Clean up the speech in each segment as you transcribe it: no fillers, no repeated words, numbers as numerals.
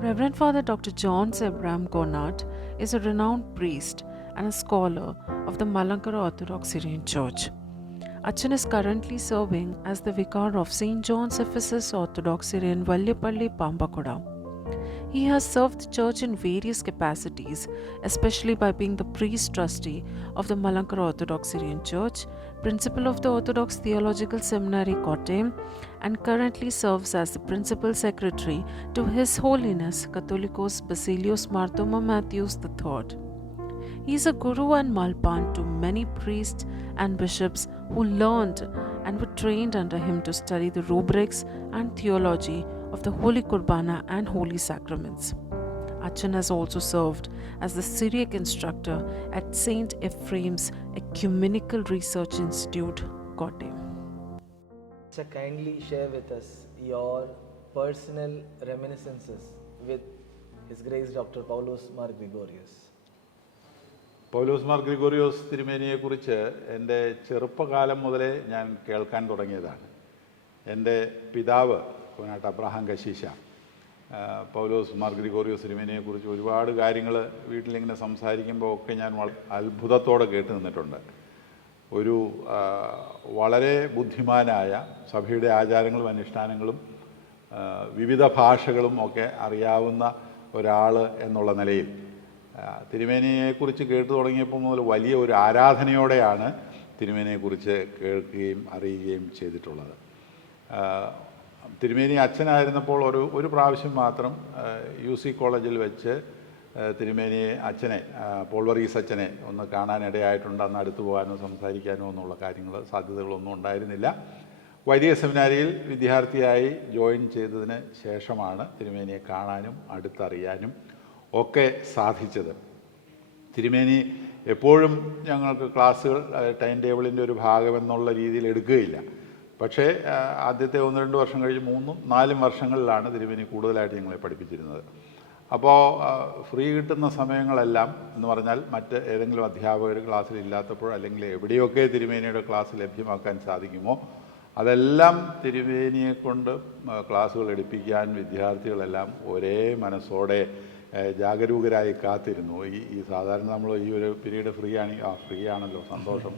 Reverend Father Dr. John Abraham Conant is a renowned priest and a scholar of the Malankara Orthodox Syrian Church. Achan is currently serving as the vicar of St. John's Ephesus Orthodox Syrian Vallipalli Pambakoda. He has served the church in various capacities, especially by being the priest trustee of the Malankara Orthodox Syrian Church, principal of the Orthodox Theological Seminary Kottayam, and currently serves as the principal secretary to His Holiness Catholicos Basilios Marthoma Matthews III. He is a guru and malpan to many priests and bishops who learned and were trained under him to study the rubrics and theology of the Holy Kurbana and Holy Sacraments. Achan has also served as the Syriac instructor at St. Ephraim's Ecumenical Research Institute, Kottayam. So kindly share with us your personal reminiscences with His Grace Dr. Paulos Mar Gregorius. പൗലോസ് മാർ ഗ്രിഗോറിയോസ് തിരുമേനിയെക്കുറിച്ച് എൻ്റെ ചെറുപ്പകാലം മുതലേ ഞാൻ കേൾക്കാൻ തുടങ്ങിയതാണ്. എൻ്റെ പിതാവ് Konatt Abraham കശീശ പൗലോസ് മാർ ഗ്രിഗോറിയോസ് തിരുമേനിയെക്കുറിച്ച് ഒരുപാട് കാര്യങ്ങൾ വീട്ടിലിങ്ങനെ സംസാരിക്കുമ്പോൾ ഒക്കെ ഞാൻ അത്ഭുതത്തോടെ കേട്ട് നിന്നിട്ടുണ്ട്. ഒരു വളരെ ബുദ്ധിമാനായ, സഭയുടെ ആചാരങ്ങളും അനുഷ്ഠാനങ്ങളും വിവിധ ഭാഷകളും ഒക്കെ അറിയാവുന്ന ഒരാൾ എന്നുള്ള നിലയിൽ തിരുമേനിയെക്കുറിച്ച് കേട്ടു തുടങ്ങിയപ്പോൾ മുതൽ വലിയ ഒരു ആരാധനയോടെയാണ് തിരുമേനിയെക്കുറിച്ച് കേൾക്കുകയും അറിയുകയും ചെയ്തിട്ടുള്ളത്. തിരുമേനി അച്ഛനായിരുന്നപ്പോൾ ഒരു പ്രാവശ്യം മാത്രം UC കോളേജിൽ വെച്ച് തിരുമേനിയെ അച്ഛനെ, പോൾവറീസ് അച്ഛനെ ഒന്ന് കാണാനിടയായിട്ടുണ്ട്. അന്ന് അടുത്ത് പോകാനോ സംസാരിക്കാനോ എന്നുള്ള സാധ്യതകളൊന്നും ഉണ്ടായിരുന്നില്ല. വൈദിക സെമിനാരിയിൽ വിദ്യാർത്ഥിയായി ജോയിൻ ചെയ്തതിന് ശേഷമാണ് തിരുമേനിയെ കാണാനും അടുത്തറിയാനും ഒക്കെ സാധിച്ചത്. തിരുമേനി എപ്പോഴും ഞങ്ങൾക്ക് ക്ലാസ്സുകൾ ടൈം ടേബിളിൻ്റെ ഒരു ഭാഗമെന്നുള്ള രീതിയിൽ എടുക്കുകയില്ല. പക്ഷേ ആദ്യത്തെ 1-2 വർഷം കഴിഞ്ഞ് 3-4 വർഷങ്ങളിലാണ് തിരുമേനി കൂടുതലായിട്ട് ഞങ്ങളെ പഠിപ്പിച്ചിരുന്നത്. അപ്പോൾ ഫ്രീ കിട്ടുന്ന സമയങ്ങളെല്ലാം എന്ന് പറഞ്ഞാൽ മറ്റ് ഏതെങ്കിലും അധ്യാപകർ ക്ലാസ്സിൽ ഇല്ലാത്തപ്പോൾ അല്ലെങ്കിൽ എവിടെയൊക്കെ തിരുമേനിയുടെ ക്ലാസ് ലഭ്യമാക്കാൻ സാധിക്കുമോ അതെല്ലാം തിരുമേനിയെ കൊണ്ട് ക്ലാസ്സുകൾ എടുപ്പിക്കാൻ വിദ്യാർത്ഥികളെല്ലാം ഒരേ മനസ്സോടെ ജാഗരൂകരായി കാത്തിരുന്നു. ഈ സാധാരണ നമ്മൾ ഈ ഒരു പീരീഡ് ഫ്രീ ആണല്ലോ, സന്തോഷം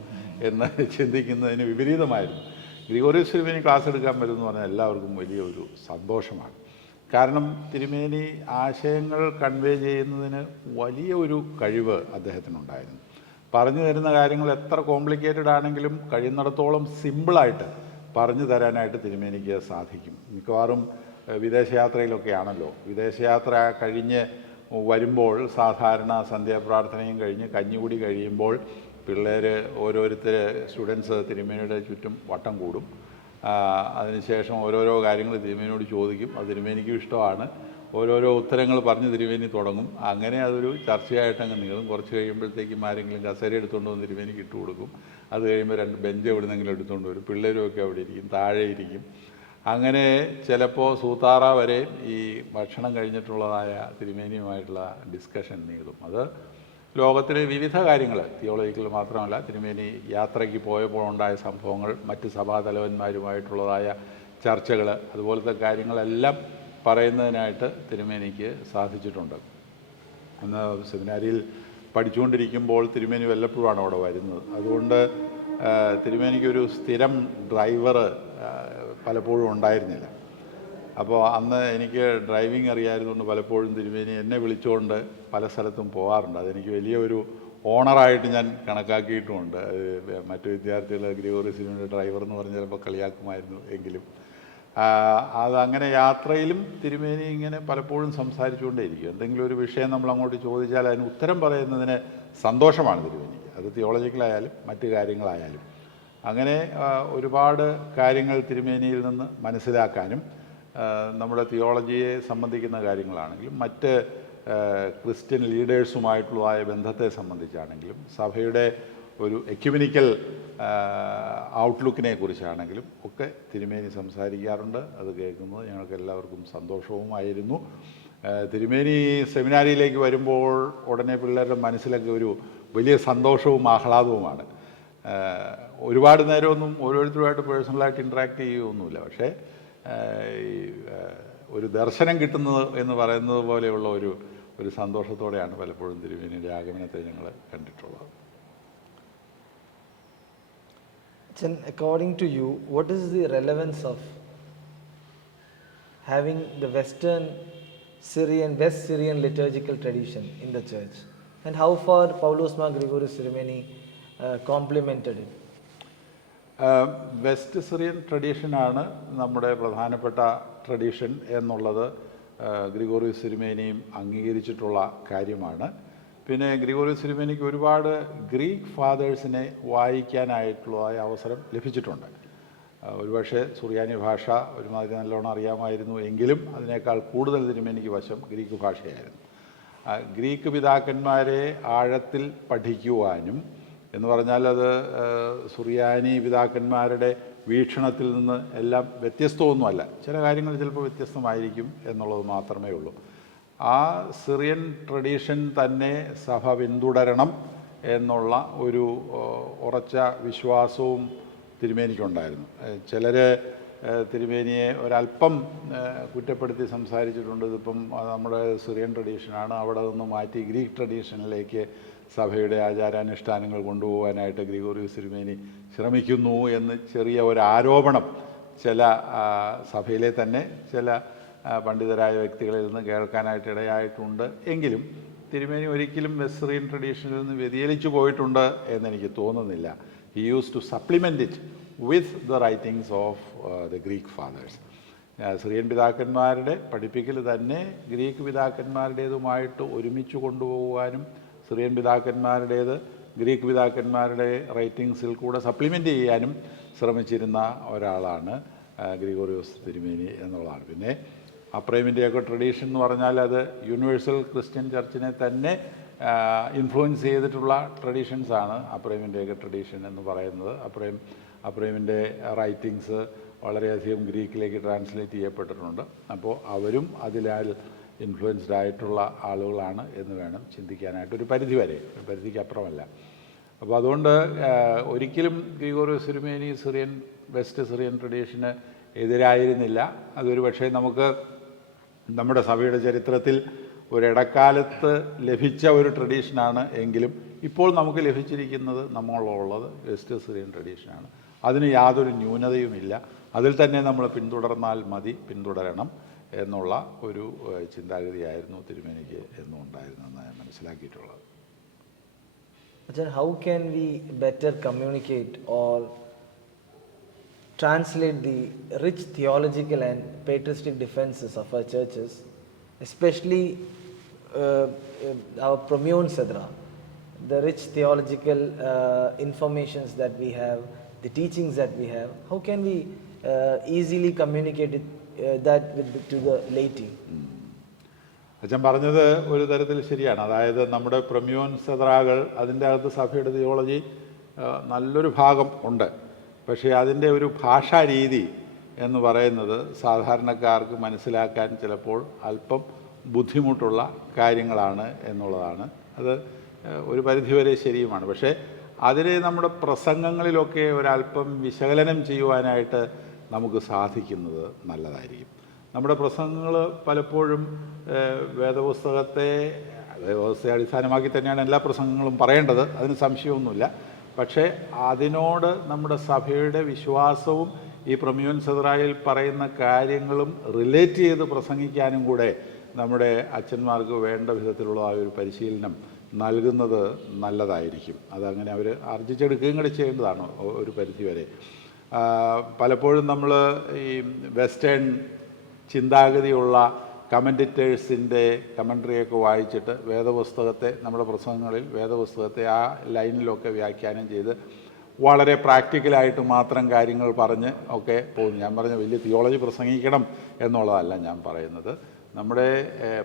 എന്ന് ചിന്തിക്കുന്നതിന് വിപരീതമായിരുന്നു. ഗ്രിഗോറിയോസ് തിരുമേനി ക്ലാസ് എടുക്കാൻ വരുമെന്ന് പറഞ്ഞാൽ എല്ലാവർക്കും വലിയൊരു സന്തോഷമാണ്. കാരണം തിരുമേനി ആശയങ്ങൾ കൺവേ ചെയ്യുന്നതിന് വലിയ ഒരു കഴിവ് അദ്ദേഹത്തിനുണ്ടായിരുന്നു. പറഞ്ഞു തരുന്ന കാര്യങ്ങൾ എത്ര കോംപ്ലിക്കേറ്റഡ് ആണെങ്കിലും കഴിയുന്നിടത്തോളം സിമ്പിളായിട്ട് പറഞ്ഞു തരാനായിട്ട് തിരുമേനിക്ക് സാധിക്കും. മിക്കവാറും വിദേശയാത്രയിലൊക്കെ ആണല്ലോ, വിദേശയാത്ര കഴിഞ്ഞ് വരുമ്പോൾ സാധാരണ സന്ധ്യാപ്രാർത്ഥനയും കഴിഞ്ഞ് കഞ്ഞികുടി കഴിയുമ്പോൾ പിള്ളേർ സ്റ്റുഡൻസ് തിരുമേനിയുടെ ചുറ്റും വട്ടം കൂടും. അതിനുശേഷം ഓരോരോ കാര്യങ്ങൾ തിരുമേനിയോട് ചോദിക്കും. അത് തിരുമേനിക്കും ഇഷ്ടമാണ്. ഓരോരോ ഉത്തരങ്ങൾ പറഞ്ഞ് തിരുമേനി തുടങ്ങും. അങ്ങനെ അതൊരു ചർച്ചയായിട്ട് അങ്ങ് നീളും. കുറച്ച് കഴിയുമ്പോഴത്തേക്കും ആരെങ്കിലും കസേര എടുത്തുകൊണ്ട് വന്ന് തിരുമേനിക്ക് ഇട്ട് കൊടുക്കും. അത് കഴിയുമ്പോൾ 2 ബെഞ്ച് എവിടുന്നെങ്കിലും എടുത്തുകൊണ്ട് വരും. പിള്ളേരുമൊക്കെ അവിടെ ഇരിക്കും, താഴെ ഇരിക്കും. അങ്ങനെ ചിലപ്പോൾ സൂത്താറ വരെ ഈ ഭക്ഷണം കഴിഞ്ഞിട്ടുള്ളതായ തിരുമേനിയുമായിട്ടുള്ള ഡിസ്കഷൻ നീളും. അത് ലോകത്തിലെ വിവിധ കാര്യങ്ങൾ, തിയോളജിക്കൽ മാത്രമല്ല, തിരുമേനി യാത്രയ്ക്ക് പോയപ്പോൾ ഉണ്ടായ സംഭവങ്ങൾ, മറ്റ് സഭാതലവന്മാരുമായിട്ടുള്ളതായ ചർച്ചകൾ, അതുപോലത്തെ കാര്യങ്ങളെല്ലാം പറയുന്നതിനായിട്ട് തിരുമേനിക്ക് സാധിച്ചിട്ടുണ്ട്. അന്ന് സെമിനാരിയിൽ പഠിച്ചുകൊണ്ടിരിക്കുമ്പോൾ തിരുമേനി വല്ലപ്പോഴാണ് അവിടെ വരുന്നത്. അതുകൊണ്ട് തിരുമേനിക്കൊരു സ്ഥിരം ഡ്രൈവർ പലപ്പോഴും ഉണ്ടായിരുന്നില്ല. അപ്പോൾ അന്ന് എനിക്ക് ഡ്രൈവിംഗ് അറിയായിരുന്നുകൊണ്ട് പലപ്പോഴും തിരുമേനി എന്നെ വിളിച്ചുകൊണ്ട് പല സ്ഥലത്തും പോകാറുണ്ട്. അതെനിക്ക് വലിയൊരു ഓണറായിട്ട് ഞാൻ കണക്കാക്കിയിട്ടുമുണ്ട്. മറ്റു വിദ്യാർത്ഥികൾ ഗ്രിഗോറിയോസ് തിരുമേനിയുടെ ഡ്രൈവർ എന്ന് പറഞ്ഞ് ചിലപ്പോൾ കളിയാക്കുമായിരുന്നു. എങ്കിലും അതങ്ങനെ യാത്രയിലും തിരുമേനി ഇങ്ങനെ പലപ്പോഴും സംസാരിച്ചുകൊണ്ടേയിരിക്കും. എന്തെങ്കിലും ഒരു വിഷയം നമ്മൾ അങ്ങോട്ട് ചോദിച്ചാൽ അതിന് ഉത്തരം പറയുന്നതിന് സന്തോഷമാണ് തിരുമേനിക്ക്. അത് തിയോളജിക്കലായാലും മറ്റു കാര്യങ്ങളായാലും. അങ്ങനെ ഒരുപാട് കാര്യങ്ങൾ തിരുമേനിയിൽ നിന്ന് മനസ്സിലാക്കാനും നമ്മുടെ തിയോളജിയെ സംബന്ധിക്കുന്ന കാര്യങ്ങളാണെങ്കിലും മറ്റ് ക്രിസ്ത്യൻ ലീഡേഴ്സുമായിട്ടുള്ളതായ ബന്ധത്തെ സംബന്ധിച്ചാണെങ്കിലും സഭയുടെ ഒരു എക്യുമെനിക്കൽ ഔട്ട്ലുക്കിനെ കുറിച്ചാണെങ്കിലും ഒക്കെ തിരുമേനി സംസാരിക്കാറുണ്ട്. അത് കേൾക്കുന്നത് ഞങ്ങൾക്ക് എല്ലാവർക്കും സന്തോഷവുമായിരുന്നു. തിരുമേനി സെമിനാരിയിലേക്ക് വരുമ്പോൾ ഉടനെ പിള്ളേരുടെ മനസ്സിലൊക്കെ ഒരു വലിയ സന്തോഷവും ആഹ്ലാദവുമാണ്. ഒരുപാട് നേരമൊന്നും ഓരോരുത്തരുമായിട്ട് പേഴ്സണലായിട്ട് ഇൻട്രാക്ട് ചെയ്യുകയൊന്നുമില്ല. പക്ഷേ ഒരു ദർശനം കിട്ടുന്നത് എന്ന് പറയുന്നത് പോലെയുള്ള ഒരു സന്തോഷത്തോടെയാണ് പലപ്പോഴും തിരുമേനിയുടെ ആഗമനത്തെ ഞങ്ങൾ കണ്ടിട്ടുള്ളത്. Then, according to you, what is the relevance of having the West Syrian liturgical tradition in the church, and how far Paulos Mar Gregorius Sirmeni complemented it? West Syrian ട്രഡീഷനാണ് നമ്മുടെ പ്രധാനപ്പെട്ട ട്രഡീഷൻ എന്നുള്ളത് ഗ്രിഗോറിയോസ് തിരുമേനിയും അംഗീകരിച്ചിട്ടുള്ള കാര്യമാണ്. പിന്നെ ഗ്രിഗോറിയോസ് തിരുമേനിക്ക് ഒരുപാട് ഗ്രീക്ക് ഫാദേഴ്സിനെ വായിക്കാനായിട്ടുള്ളതായ അവസരം ലഭിച്ചിട്ടുണ്ട്. ഒരുപക്ഷെ സുറിയാനി ഭാഷ ഒരുമാതിരി നല്ലോണം അറിയാമായിരുന്നു എങ്കിലും അതിനേക്കാൾ കൂടുതൽ തിരുമേനിക്ക് വശം ഗ്രീക്ക് ഭാഷയായിരുന്നു. ഗ്രീക്ക് പിതാക്കന്മാരെ ആഴത്തിൽ പഠിക്കുവാനും എന്ന് പറഞ്ഞാൽ അത് സുറിയാനി പിതാക്കന്മാരുടെ വീക്ഷണത്തിൽ നിന്ന് എല്ലാം വ്യത്യസ്തമൊന്നുമല്ല, ചില കാര്യങ്ങൾ ചിലപ്പോൾ വ്യത്യസ്തമായിരിക്കും എന്നുള്ളത് മാത്രമേ ഉള്ളൂ. ആ സിറിയൻ ട്രഡീഷൻ തന്നെ സഭ പിന്തുടരണം എന്നുള്ള ഒരു ഉറച്ച വിശ്വാസവും തിരുമേനിക്കുണ്ടായിരുന്നു. ചിലർ തിരുമേനിയെ ഒരല്പം കുറ്റപ്പെടുത്തി സംസാരിച്ചിട്ടുണ്ട്. ഇതിപ്പം നമ്മുടെ സിറിയൻ ട്രഡീഷനാണ്, അവിടെ നിന്ന് മാറ്റി ഗ്രീക്ക് ട്രഡീഷനിലേക്ക് സഭയുടെ ആചാരാനുഷ്ഠാനങ്ങൾ കൊണ്ടുപോകാനായിട്ട് ഗ്രിഗോറിയോസ് തിരുമേനി ശ്രമിക്കുന്നു എന്ന് ചെറിയ ഒരു ആരോപണം ചില സഭയിലെ തന്നെ ചില പണ്ഡിതരായ വ്യക്തികളിൽ നിന്ന് കേൾക്കാനായിട്ട് ഇടയായിട്ടുണ്ട്. എങ്കിലും തിരുമേനി ഒരിക്കലും വെസ്റ്റേൺ ട്രഡീഷനിൽ നിന്ന് വ്യതിചലിച്ചു പോയിട്ടുണ്ട് എന്നെനിക്ക് തോന്നുന്നില്ല. He use to supplement it with the writings of the Greek fathers. Syrian പിതാക്കന്മാരുടെ പഠിപ്പിക്കൽ തന്നെ ഗ്രീക്ക് പിതാക്കന്മാരുടേതുമായിട്ട് ഒരുമിച്ച് കൊണ്ടുപോകാനും സിറിയൻ പിതാക്കന്മാരുടേത് ഗ്രീക്ക് പിതാക്കന്മാരുടെ റൈറ്റിങ്സിൽ കൂടെ സപ്ലിമെൻ്റ് ചെയ്യാനും ശ്രമിച്ചിരുന്ന ഒരാളാണ് ഗ്രിഗോറിയോസ് തിരുമേനി എന്നുള്ളതാണ്. പിന്നെ അപ്രേമിൻ്റെയൊക്കെ ട്രഡീഷൻ എന്ന് പറഞ്ഞാൽ അത് യൂണിവേഴ്സൽ ക്രിസ്ത്യൻ ചർച്ചിനെ തന്നെ ഇൻഫ്ലുവൻസ് ചെയ്തിട്ടുള്ള ട്രഡീഷൻസാണ് അപ്രേമിൻ്റെയൊക്കെ ട്രഡീഷൻ എന്ന് പറയുന്നത്. അപ്രേമിൻ്റെ റൈറ്റിങ്സ് വളരെയധികം ഗ്രീക്കിലേക്ക് ട്രാൻസ്ലേറ്റ് ചെയ്യപ്പെട്ടിട്ടുണ്ട്. അപ്പോൾ അവരും അതിലാൽ ഇൻഫ്ലുവൻസ്ഡ് ആയിട്ടുള്ള ആളുകളാണ് എന്ന് വേണം ചിന്തിക്കാനായിട്ട്, ഒരു പരിധിക്കപ്പുറമല്ല. അപ്പോൾ അതുകൊണ്ട് ഒരിക്കലും ഗ്രിഗോറിയോസ് തിരുമേനി വെസ്റ്റ് സിറിയൻ ട്രഡീഷന് എതിരായിരുന്നില്ല. അതൊരു പക്ഷേ നമുക്ക് നമ്മുടെ സഭയുടെ ചരിത്രത്തിൽ ഒരിടക്കാലത്ത് ലഭിച്ച ഒരു ട്രഡീഷനാണ് എങ്കിലും ഇപ്പോൾ നമുക്ക് ലഭിച്ചിരിക്കുന്നത് നമ്മളുള്ളത് വെസ്റ്റ് സിറിയൻ ട്രഡീഷനാണ്. അതിന് യാതൊരു ന്യൂനതയുമില്ല. അതിൽ തന്നെ നമ്മൾ പിന്തുടർന്നാൽ മതി, പിന്തുടരണം എന്നുള്ള ഒരു ചിന്താഗതിയായിരുന്നു തിരുമേനിക്ക് എന്നും ഉണ്ടായിരുന്നെന്ന് ഞാൻ മനസ്സിലാക്കിയിട്ടുള്ളത്. How can we better communicate or translate the rich theological and patristic defenses of our churches, especially our Promion Sedra, the rich theological informations that we have, the teachings that we have? How can we easily communicate it that to the laity? അച്ഛൻ പറഞ്ഞത് ഒരു തരത്തിൽ ശരിയാണ്. അതായത് നമ്മുടെ പ്രമ്യോൻ സെദ്രാകൾ അതിൻ്റെ അകത്ത് സഭയുടെ തിയോളജി നല്ലൊരു ഭാഗം ഉണ്ട്. പക്ഷേ അതിൻ്റെ ഒരു ഭാഷാ രീതി എന്ന് പറയുന്നത് സാധാരണക്കാർക്ക് മനസ്സിലാക്കാൻ ചിലപ്പോൾ അല്പം ബുദ്ധിമുട്ടുള്ള കാര്യങ്ങളാണ് എന്നുള്ളതാണ്. അത് ഒരു പരിധിവരെ ശരിയുമാണ്. പക്ഷേ അതിനെ നമ്മുടെ പ്രസംഗങ്ങളിലൊക്കെ ഒരല്പം വിശകലനം ചെയ്യുവാനായിട്ട് നമുക്ക് സാധിക്കുന്നത് നല്ലതായിരിക്കും. നമ്മുടെ പ്രസംഗങ്ങൾ പലപ്പോഴും വേദപുസ്തകത്തെ അടിസ്ഥാനമാക്കി തന്നെയാണ് എല്ലാ പ്രസംഗങ്ങളും പറയേണ്ടത്, അതിന് സംശയമൊന്നുമില്ല. പക്ഷേ അതിനോട് നമ്മുടെ സഭയുടെ വിശ്വാസവും ഈ പ്രമ്യോൻ സെദ്രായിൽ പറയുന്ന കാര്യങ്ങളും റിലേറ്റ് ചെയ്ത് പ്രസംഗിക്കാനും കൂടെ നമ്മുടെ അച്ഛന്മാർക്ക് വേണ്ട വിധത്തിലുള്ള ആ ഒരു പരിശീലനം നൽകുന്നത് നല്ലതായിരിക്കും. അതങ്ങനെ അവർ ആർജിച്ചെടുക്കുകയും കൂടി ചെയ്യേണ്ടതാണ് ഒരു പരിധിവരെ. പലപ്പോഴും നമ്മൾ ഈ വെസ്റ്റേൺ ചിന്താഗതിയുള്ള കമൻറ്റേറ്റേഴ്സിൻ്റെ കമൻട്രിയൊക്കെ വായിച്ചിട്ട് വേദപുസ്തകത്തെ നമ്മുടെ പ്രസംഗങ്ങളിൽ വേദപുസ്തകത്തെ ആ ലൈനിലൊക്കെ വ്യാഖ്യാനം ചെയ്ത് വളരെ പ്രാക്ടിക്കലായിട്ട് മാത്രം കാര്യങ്ങൾ പറഞ്ഞ് ഒക്കെ പോകുന്നു. ഞാൻ പറഞ്ഞ വലിയ തിയോളജി പ്രസംഗിക്കണം എന്നുള്ളതല്ല ഞാൻ പറയുന്നത്. നമ്മുടെ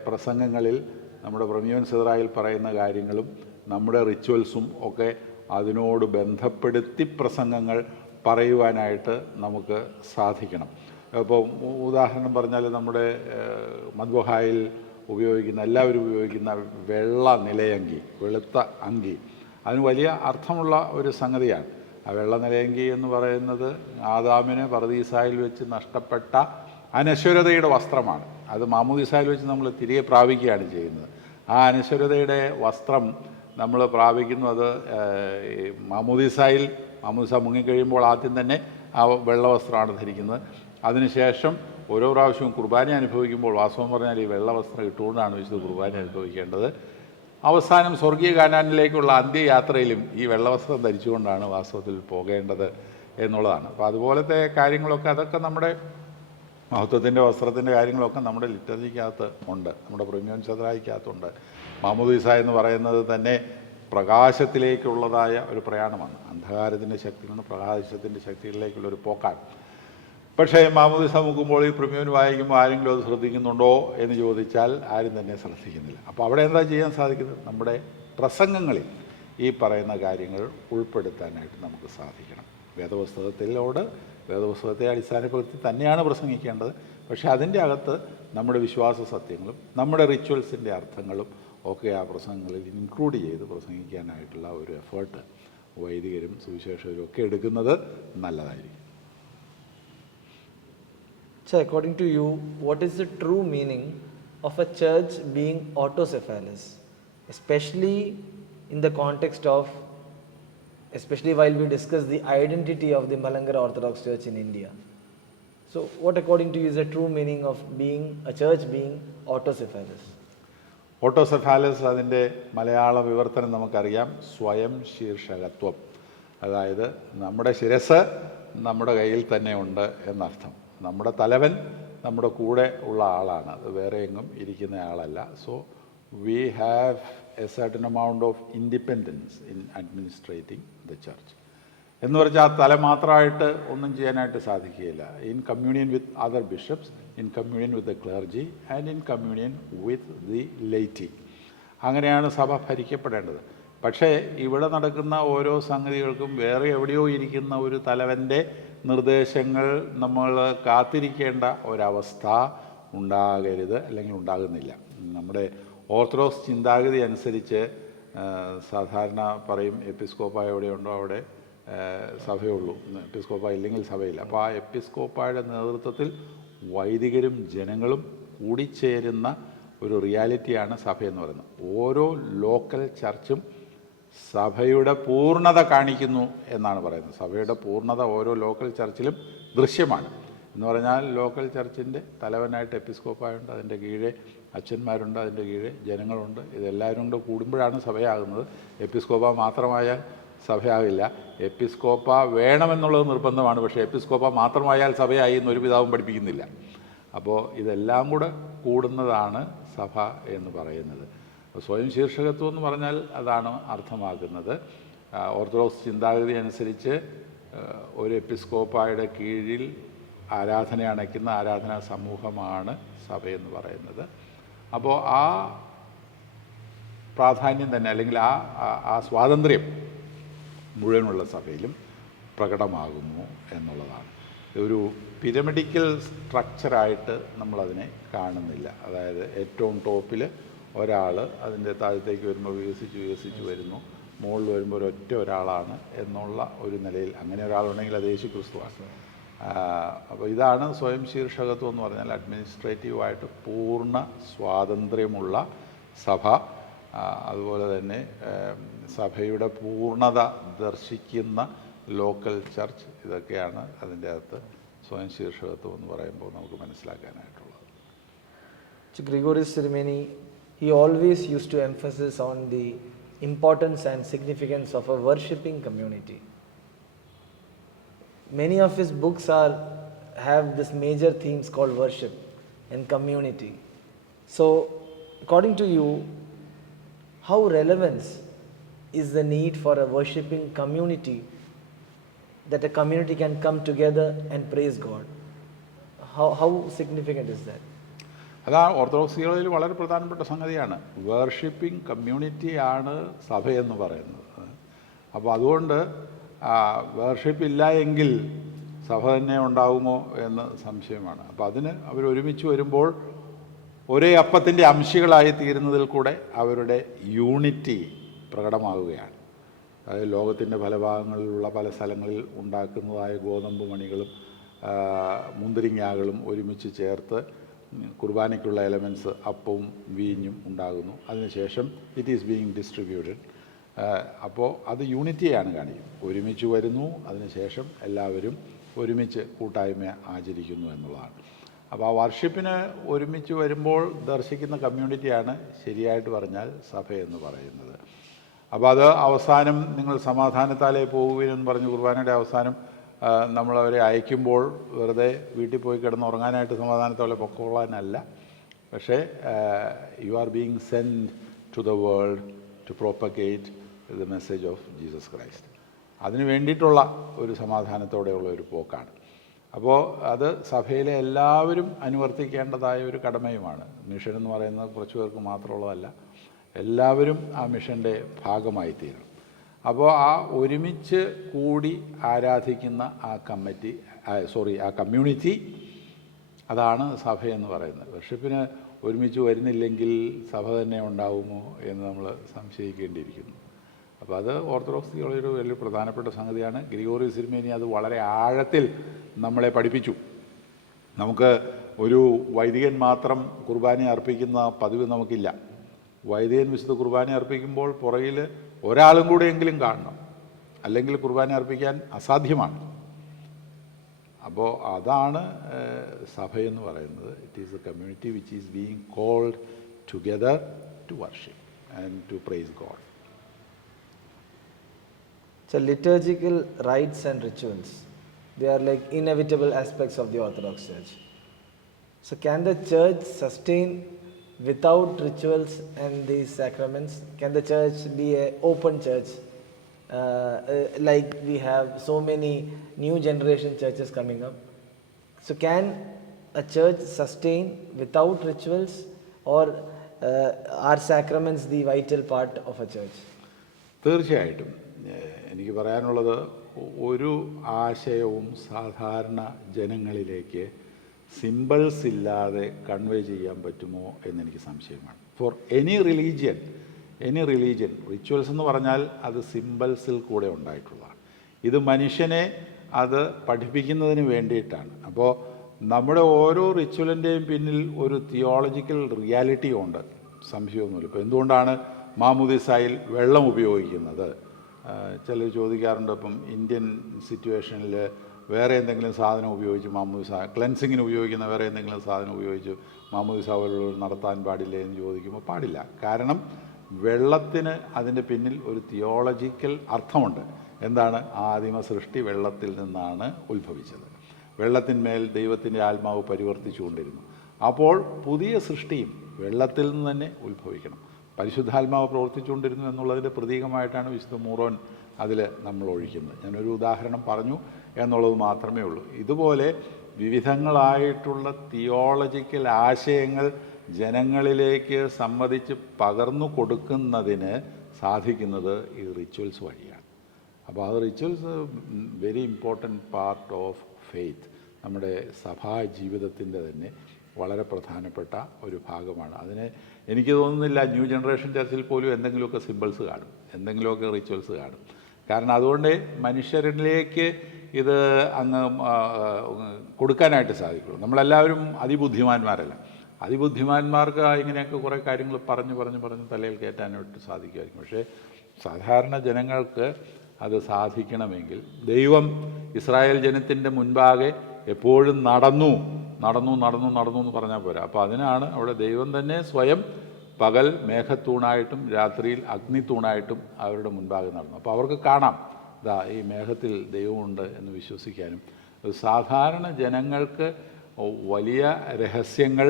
പ്രസംഗങ്ങളിൽ നമ്മുടെ പ്രമ്യോൻ സെദ്രായിൽ പറയുന്ന കാര്യങ്ങളും നമ്മുടെ റിച്വൽസും ഒക്കെ അതിനോട് ബന്ധപ്പെടുത്തി പ്രസംഗങ്ങൾ പറയുവാനായിട്ട് നമുക്ക് സാധിക്കണം. ഇപ്പോൾ ഉദാഹരണം പറഞ്ഞാൽ നമ്മുടെ മദ്ബഹായിൽ എല്ലാവരും ഉപയോഗിക്കുന്ന വെള്ള നിലയങ്കി, വെളുത്ത അങ്കി, അതിന് വലിയ അർത്ഥമുള്ള ഒരു സംഗതിയാണ്. ആ വെള്ള നിലയങ്കി എന്ന് പറയുന്നത് ആദാമിന് പറുദീസായിൽ വെച്ച് നഷ്ടപ്പെട്ട അനശ്വരതയുടെ വസ്ത്രമാണ്. അത് മാമോദീസായിൽ വെച്ച് നമ്മൾ തിരികെ പ്രാപിക്കുകയാണ് ചെയ്യുന്നത്. ആ അനശ്വരതയുടെ വസ്ത്രം നമ്മൾ പ്രാപിക്കുന്നു. അത് മാമോദീസ മുങ്ങിക്കഴിയുമ്പോൾ ആദ്യം തന്നെ ആ വെള്ളവസ്ത്രമാണ് ധരിക്കുന്നത്. അതിനുശേഷം ഓരോ പ്രാവശ്യവും കുർബാന അനുഭവിക്കുമ്പോൾ വാസ്തവം പറഞ്ഞാൽ ഈ വെള്ളവസ്ത്രം ഇട്ടുകൊണ്ടാണ് വിശുദ്ധ കുർബാന അനുഭവിക്കേണ്ടത്. അവസാനം സ്വർഗീയ കാനാനിലേക്കുള്ള അന്ത്യയാത്രയിലും ഈ വെള്ളവസ്ത്രം ധരിച്ചുകൊണ്ടാണ് വാസ്തവത്തിൽ പോകേണ്ടത് എന്നുള്ളതാണ്. അപ്പോൾ അതുപോലത്തെ കാര്യങ്ങളൊക്കെ അതൊക്കെ നമ്മുടെ മഹത്വത്തിൻ്റെ വസ്ത്രത്തിൻ്റെ കാര്യങ്ങളൊക്കെ നമ്മുടെ ലിറ്റർജിക്കകത്ത് ഉണ്ട്, നമ്മുടെ പ്രീമിയം ചതുരായിക്കകത്തുണ്ട്. മാമോദീസ എന്ന് പറയുന്നത് തന്നെ പ്രകാശത്തിലേക്കുള്ളതായ ഒരു പ്രയാണമാണ്. അന്ധകാരത്തിൻ്റെ ശക്തിയിൽ നിന്ന് പ്രകാശത്തിൻ്റെ ശക്തികളിലേക്കുള്ളൊരു പോക്കാണ്. പക്ഷേ മാമോദീസ മുക്കുമ്പോൾ ഈ പ്രീമിയം വായിക്കുമ്പോൾ ആരെങ്കിലും അത് ശ്രദ്ധിക്കുന്നുണ്ടോ എന്ന് ചോദിച്ചാൽ ആരും തന്നെ ശ്രദ്ധിക്കുന്നില്ല. അപ്പോൾ അവിടെ എന്താ ചെയ്യാൻ സാധിക്കുന്നത്? നമ്മുടെ പ്രസംഗങ്ങളിൽ ഈ പറയുന്ന കാര്യങ്ങൾ ഉൾപ്പെടുത്താനായിട്ട് നമുക്ക് സാധിക്കണം. വേദപുസ്തകത്തെ അടിസ്ഥാനപ്പെടുത്തി തന്നെയാണ് പ്രസംഗിക്കേണ്ടത്. പക്ഷേ അതിൻ്റെ അകത്ത് നമ്മുടെ വിശ്വാസ സത്യങ്ങളും നമ്മുടെ റിച്വൽസിൻ്റെ അർത്ഥങ്ങളും ഒക്കെ ആ പ്രസംഗങ്ങളിൽ ഇൻക്ലൂഡ് ചെയ്ത് പ്രസംഗിക്കാനായിട്ടുള്ള ഒരു എഫേർട്ട് വൈദികരും സുവിശേഷകരും ഒക്കെ എടുക്കുന്നത് നല്ലതായിരിക്കും. So according to you, what is the true meaning of a church being autocephalous, especially in the context of, especially while we discuss the identity of the Malankara Orthodox Church in India? So what according to you is the true meaning of being a church being autocephalous? ഓട്ടോസെഫാലസ് അതിൻ്റെ മലയാള വിവർത്തനം നമുക്കറിയാം, സ്വയം ശീർഷകത്വം. അതായത് നമ്മുടെ ശിരസ് നമ്മുടെ കയ്യിൽ തന്നെ ഉണ്ട് എന്നർത്ഥം. നമ്മുടെ തലവൻ നമ്മുടെ കൂടെ ഉള്ള ആളാണ്, അത് വേറെ എങ്ങും ഇരിക്കുന്ന ആളല്ല. So we have A certain amount of independence in administrating the church. എന്ന് പറഞ്ഞാൽ ആ തല മാത്രമായിട്ട് ഒന്നും ചെയ്യാനായിട്ട് സാധിക്കുകയില്ല. In communion with other bishops, in communion with the clergy and in communion with the laity. അങ്ങനെയാണ് സഭ ഭരിക്കപ്പെടേണ്ടത്. പക്ഷേ ഇവിടെ നടക്കുന്ന ഓരോ സംഗതികൾക്കും വേറെ എവിടെയോ ഇരിക്കുന്ന ഒരു തലവൻ്റെ നിർദ്ദേശങ്ങൾ നമ്മൾ കാത്തിരിക്കേണ്ട ഒരവസ്ഥ ഉണ്ടാകരുത്, അല്ലെങ്കിൽ ഉണ്ടാകുന്നില്ല. നമ്മുടെ ഓർത്തഡോക്സ് ചിന്താഗതി അനുസരിച്ച് സാധാരണ പറയും എപ്പിസ്കോപ്പ എവിടെയുണ്ടോ അവിടെ സഭയുള്ളൂ, എപ്പിസ്കോപ്പ ഇല്ലെങ്കിൽ സഭയില്ല. അപ്പോൾ ആ എപ്പിസ്കോപ്പയുടെ നേതൃത്വത്തിൽ വൈദികരും ജനങ്ങളും കൂടിച്ചേരുന്ന ഒരു റിയാലിറ്റിയാണ് സഭയെന്ന് പറയുന്നത്. ഓരോ ലോക്കൽ ചർച്ചും സഭയുടെ പൂർണ്ണത കാണിക്കുന്നു എന്നാണ് പറയുന്നത്. സഭയുടെ പൂർണ്ണത ഓരോ ലോക്കൽ ചർച്ചിലും ദൃശ്യമാണ്. എന്ന് പറഞ്ഞാൽ ലോക്കൽ ചർച്ചിൻ്റെ തലവനായിട്ട് എപ്പിസ്കോപ്പായുണ്ട്, അതിൻ്റെ കീഴെ അച്ഛന്മാരുണ്ട്, അതിൻ്റെ കീഴെ ജനങ്ങളുണ്ട്. ഇതെല്ലാവരും കൂടെ കൂടുമ്പോഴാണ് സഭയാകുന്നത്. എപ്പിസ്കോപ്പ മാത്രമായാൽ സഭയാകില്ല. എപ്പിസ്കോപ്പ വേണമെന്നുള്ളത് നിർബന്ധമാണ്, പക്ഷേ എപ്പിസ്കോപ്പ മാത്രമായാൽ സഭയായി എന്നൊരു പിതാവും പഠിപ്പിക്കുന്നില്ല. അപ്പോൾ ഇതെല്ലാം കൂടെ കൂടുന്നതാണ് സഭ എന്ന് പറയുന്നത്. സ്വയം ശീർഷകത്വം എന്ന് പറഞ്ഞാൽ അതാണ് അർത്ഥമാക്കുന്നത്. ഓർത്തഡോക്സ് ചിന്താഗതി അനുസരിച്ച് ഒരു എപ്പിസ്കോപ്പായുടെ കീഴിൽ ആരാധന അണയ്ക്കുന്ന ആരാധനാ സമൂഹമാണ് സഭയെന്ന് പറയുന്നത്. അപ്പോൾ ആ പ്രാധാന്യം തന്നെ, അല്ലെങ്കിൽ ആ സ്വാതന്ത്ര്യം മുഴുവനുള്ള സഭയിലും പ്രകടമാകുന്നു എന്നുള്ളതാണ്. ഒരു പിരമിഡിക്കൽ സ്ട്രക്ചറായിട്ട് നമ്മളതിനെ കാണുന്നില്ല. അതായത് ഏറ്റവും ടോപ്പിൽ ഒരാൾ, അതിൻ്റെ താഴത്തേക്ക് വരുമ്പോൾ വികസിച്ച് വരുന്നു, മുകളിൽ വരുമ്പോൾ ഒരാളാണ് എന്നുള്ള ഒരു നിലയിൽ. അങ്ങനെ ഒരാളുണ്ടെങ്കിൽ അത് യേശു ക്രിസ്തുവാണ്. അപ്പോൾ ഇതാണ് സ്വയം ശീർഷകത്വം എന്ന് പറഞ്ഞാൽ, അഡ്മിനിസ്ട്രേറ്റീവായിട്ട് പൂർണ്ണ സ്വാതന്ത്ര്യമുള്ള സഭ. അതുപോലെ തന്നെ സഭയുടെ പൂർണ്ണത ദർശിക്കുന്ന ലോക്കൽ ചർച്ച്. ഇതൊക്കെയാണ് അതിൻ്റെ അകത്ത് സ്വയം ശീർഷകത്വം എന്ന് പറയുമ്പോൾ നമുക്ക് മനസ്സിലാക്കാനായിട്ടുള്ളത്. Gregorius Sirimeni, he always used to emphasize on the importance and significance of a worshipping community. Many of his books have this major themes called worship and community. So according to you, how relevant is the need for a worshipping community, that a community can come together and praise God? How significant is that? അതാ ഓർത്തഡോക്സികളിൽ വളരെ പ്രധാനപ്പെട്ട സംഗതിയാണ്. Worshipping കമ്മ്യൂണിറ്റിയാണ് സഭയെന്ന് പറയുന്നത്. അപ്പോൾ അതുകൊണ്ട് worship ഇല്ല എങ്കിൽ സഭ തന്നെ ഉണ്ടാകുമോ എന്ന് സംശയമാണ്. അപ്പോൾ അതിന് അവർ ഒരുമിച്ച് വരുമ്പോൾ ഒരേ അപ്പത്തിൻ്റെ അംശികളായി തീരുന്നതിൽ കൂടെ അവരുടെ യൂണിറ്റി പ്രകടമാകുകയാണ്. അതായത് ലോകത്തിൻ്റെ പല ഭാഗങ്ങളിലുള്ള പല സ്ഥലങ്ങളിൽ ഉണ്ടാക്കുന്നതായ ഗോതമ്പ് മണികളും മുന്തിരിങ്ങാകളും ഒരുമിച്ച് ചേർത്ത് കുർബാനയ്ക്കുള്ള എലമെൻറ്റ്സ് അപ്പവും വീഞ്ഞും ഉണ്ടാകുന്നു. അതിനുശേഷം ഇറ്റ് ഈസ് ബീയിങ് ഡിസ്ട്രിബ്യൂട്ടഡ്. അപ്പോൾ അത് യൂണിറ്റിയാണ് കാണിക്കുന്നത്. ഒരുമിച്ച് വരുന്നു, അതിനുശേഷം എല്ലാവരും ഒരുമിച്ച് കൂട്ടായ്മ ആചരിക്കുന്നു എന്നുള്ളതാണ്. അപ്പോൾ ആ വർഷിപ്പിന് ഒരുമിച്ച് വരുമ്പോൾ ദർശിക്കുന്ന കമ്മ്യൂണിറ്റിയാണ് ശരിയായിട്ട് പറഞ്ഞാൽ സഭയെന്ന് പറയുന്നത്. അപ്പോൾ അത് അവസാനം നിങ്ങൾ സമാധാനത്താലേ പോകുവിനെന്ന് പറഞ്ഞ് കുർബാനയുടെ അവസാനം നമ്മളവരെ അയക്കുമ്പോൾ വെറുതെ വീട്ടിൽ പോയി കിടന്ന് ഉറങ്ങാനായിട്ട് സമാധാനത്തോടെ പൊക്കോളാനല്ല. പക്ഷേ you are being send to the world to propagate the message of Jesus Christ. അതിന് വേണ്ടിയിട്ടുള്ള ഒരു സമാധാനത്തോടെയുള്ള ഒരു പോക്കാണ്. അപ്പോൾ അത് സഭയിലെ എല്ലാവരും അനുവർത്തിക്കേണ്ടതായ ഒരു കടമയുമാണ്. മിഷൻ എന്ന് പറയുന്നത് കുറച്ച് പേർക്ക് മാത്രമുള്ളതല്ല, എല്ലാവരും ആ മിഷൻ്റെ ഭാഗമായി തീരണം. അപ്പോൾ ആ ഒരുമിച്ച് കൂടി ആരാധിക്കുന്ന ആ കമ്മ്യൂണിറ്റി, അതാണ് സഭയെന്ന് പറയുന്നത്. വർഷിപ്പിന് ഒരുമിച്ച് വരുന്നില്ലെങ്കിൽ സഭ തന്നെ ഉണ്ടാവുമോ എന്ന് നമ്മൾ സംശയിക്കേണ്ടിയിരിക്കുന്നു. അപ്പോൾ അത് ഓർത്തഡോക്സ് തിയോളജിയുടെ വലിയ പ്രധാനപ്പെട്ട സംഗതിയാണ്. ഗ്രിഗോറിയോസ് തിരുമേനി അത് വളരെ ആഴത്തിൽ നമ്മളെ പഠിപ്പിച്ചു. നമുക്ക് ഒരു വൈദികൻ മാത്രം കുർബാന അർപ്പിക്കുന്ന പതിവ് നമുക്കില്ല. വൈദികൻ വിശുദ്ധ കുർബാന അർപ്പിക്കുമ്പോൾ പുറകിൽ ഒരാളും കൂടെയെങ്കിലും കാണണം, അല്ലെങ്കിൽ കുർബാന അർപ്പിക്കാൻ അസാധ്യമാണ്. അപ്പോൾ അതാണ് സഭയെന്ന് പറയുന്നത്. It is a community which is being called together to worship and to praise God. So liturgical rites and rituals, they are like inevitable aspects of the Orthodox Church. So can the church sustain without rituals and these sacraments? Can the church be an open church? Like we have so many new generation churches coming up. So can a church sustain without rituals, or are sacraments the vital part of a church? തീർച്ചയായിട്ടും എനിക്ക് പറയാനുള്ളത്, ഒരു ആശയവും സാധാരണ ജനങ്ങളിലേക്ക് symbols ഇല്ലാതെ convey ചെയ്യാൻ പറ്റുമോ എന്നെനിക്ക് സംശയമാണ്. ഫോർ എനി റിലീജിയൻ റിച്വൽസ് എന്ന് പറഞ്ഞാൽ അത് സിമ്പിൾസിൽ കൂടെ ഉണ്ടായിട്ടുള്ളതാണ്. ഇത് മനുഷ്യനെ അത് പഠിപ്പിക്കുന്നതിന് വേണ്ടിയിട്ടാണ്. അപ്പോൾ നമ്മുടെ ഓരോ റിച്വലിൻ്റെയും പിന്നിൽ ഒരു തിയോളജിക്കൽ റിയാലിറ്റി ഉണ്ട്, സംശയമൊന്നുമില്ല. ഇപ്പോൾ എന്തുകൊണ്ടാണ് മാമുദിസായിൽ വെള്ളം ഉപയോഗിക്കുന്നത്? ചിലർ ചോദിക്കാറുണ്ട്. ഇപ്പം ഇന്ത്യൻ സിറ്റുവേഷനിൽ വേറെ എന്തെങ്കിലും സാധനം ഉപയോഗിച്ച് മാമുദിസ, ക്ലെൻസിങ്ങിന് ഉപയോഗിക്കുന്ന വേറെ എന്തെങ്കിലും സാധനം ഉപയോഗിച്ച് മാമുദിസ പോലുള്ള നടത്താൻ പാടില്ലേ എന്ന് ചോദിക്കുമ്പോൾ പാടില്ല. കാരണം വെള്ളത്തിന് അതിൻ്റെ പിന്നിൽ ഒരു തിയോളജിക്കൽ അർത്ഥമുണ്ട്. എന്താണ്? ആദിമ സൃഷ്ടി വെള്ളത്തിൽ നിന്നാണ് ഉത്ഭവിച്ചത്. വെള്ളത്തിന്മേൽ ദൈവത്തിൻ്റെ ആത്മാവ് പരിവർത്തിച്ചുകൊണ്ടിരുന്നു. അപ്പോൾ പുതിയ സൃഷ്ടിയും വെള്ളത്തിൽ നിന്ന് തന്നെ ഉത്ഭവിക്കണം. പരിശുദ്ധാത്മാവ് പ്രവർത്തിച്ചുകൊണ്ടിരുന്നു എന്നുള്ളതിൻ്റെ പ്രതീകമായിട്ടാണ് വിശുദ്ധ മൂറോൻ അതിൽ നമ്മൾ ഒഴിക്കുന്നത്. ഞാനൊരു ഉദാഹരണം പറഞ്ഞു എന്നുള്ളത് മാത്രമേ ഉള്ളൂ. ഇതുപോലെ വിവിധങ്ങളായിട്ടുള്ള തിയോളജിക്കൽ ആശയങ്ങൾ ജനങ്ങളിലേക്ക് സമ്മതിച്ച് പകർന്നു കൊടുക്കുന്നതിന് സാധിക്കുന്നത് ഈ റിച്വൽസ് വഴിയാണ്. അപ്പോൾ അത് rituals very important part of faith, നമ്മുടെ സഭാ ജീവിതത്തിൻ്റെ തന്നെ വളരെ പ്രധാനപ്പെട്ട ഒരു ഭാഗമാണ്. അതിന് എനിക്ക് തോന്നുന്നില്ല ന്യൂ ജനറേഷൻ ചർച്ചിൽ പോലും എന്തെങ്കിലുമൊക്കെ സിമ്പിൾസ് കാണും, എന്തെങ്കിലുമൊക്കെ റിച്വൽസ് കാണും. കാരണം അതുകൊണ്ട് മനുഷ്യരിലേക്ക് ഇത് അങ്ങ് കൊടുക്കാനായിട്ട് സാധിക്കുള്ളൂ. നമ്മളെല്ലാവരും അതിബുദ്ധിമാന്മാരല്ല. അതിബുദ്ധിമാന്മാർക്ക് ഇങ്ങനെയൊക്കെ കുറേ കാര്യങ്ങൾ പറഞ്ഞ് തലയിൽ കയറ്റാനായിട്ട് സാധിക്കുമായിരിക്കും. പക്ഷേ സാധാരണ ജനങ്ങൾക്ക് അത് സാധിക്കണമെങ്കിൽ ദൈവം ഇസ്രായേൽ ജനത്തിൻ്റെ മുൻപാകെ എപ്പോഴും നടന്നു എന്ന് പറഞ്ഞാൽ പോരാ. അപ്പോൾ അതിനാണ് അവിടെ ദൈവം തന്നെ സ്വയം പകൽ മേഘത്തൂണായിട്ടും രാത്രിയിൽ അഗ്നിത്തൂണായിട്ടും അവരുടെ മുൻപാകെ നടന്നു. അപ്പോൾ അവർക്ക് കാണാം, ദാ ഈ മേഘത്തിൽ ദൈവമുണ്ട് എന്ന് വിശ്വസിക്കാനും. സാധാരണ ജനങ്ങൾക്ക് വലിയ രഹസ്യങ്ങൾ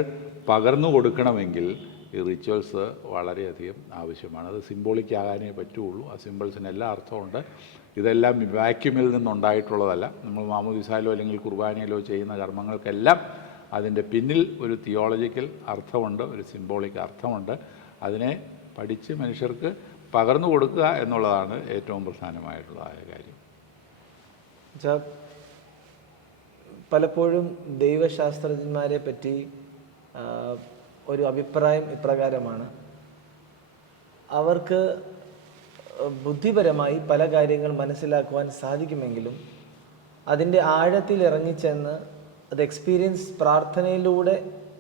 പകർന്നു കൊടുക്കണമെങ്കിൽ ഈ റിച്വൽസ് വളരെയധികം ആവശ്യമാണ്. അത് സിംബോളിക് ആകാനേ പറ്റുള്ളൂ. ആ സിമ്പിൾസിന് എല്ലാ അർത്ഥമുണ്ട്. ഇതെല്ലാം വാക്യൂമിൽ നിന്നുണ്ടായിട്ടുള്ളതല്ല. നമ്മൾ മാമോദിസായിലോ അല്ലെങ്കിൽ കുർബാനയിലോ ചെയ്യുന്ന കർമ്മങ്ങൾക്കെല്ലാം അതിൻ്റെ പിന്നിൽ ഒരു തിയോളജിക്കൽ അർത്ഥമുണ്ട്, ഒരു സിംബോളിക് അർത്ഥമുണ്ട്. അതിനെ പഠിച്ച് മനുഷ്യർക്ക് പകർന്നു കൊടുക്കുക എന്നുള്ളതാണ് ഏറ്റവും പ്രധാനമായിട്ടുള്ളതായ കാര്യം. പലപ്പോഴും ദൈവശാസ്ത്രജ്ഞന്മാരെ പറ്റി ഒരു അഭിപ്രായം ഇപ്രകാരമാണ്: അവർക്ക് ബുദ്ധിപരമായി പല കാര്യങ്ങൾ മനസ്സിലാക്കുവാൻ സാധിക്കുമെങ്കിലും അതിൻ്റെ ആഴത്തിൽ ഇറങ്ങിച്ചെന്ന് അത് പ്രാർത്ഥനയിലൂടെ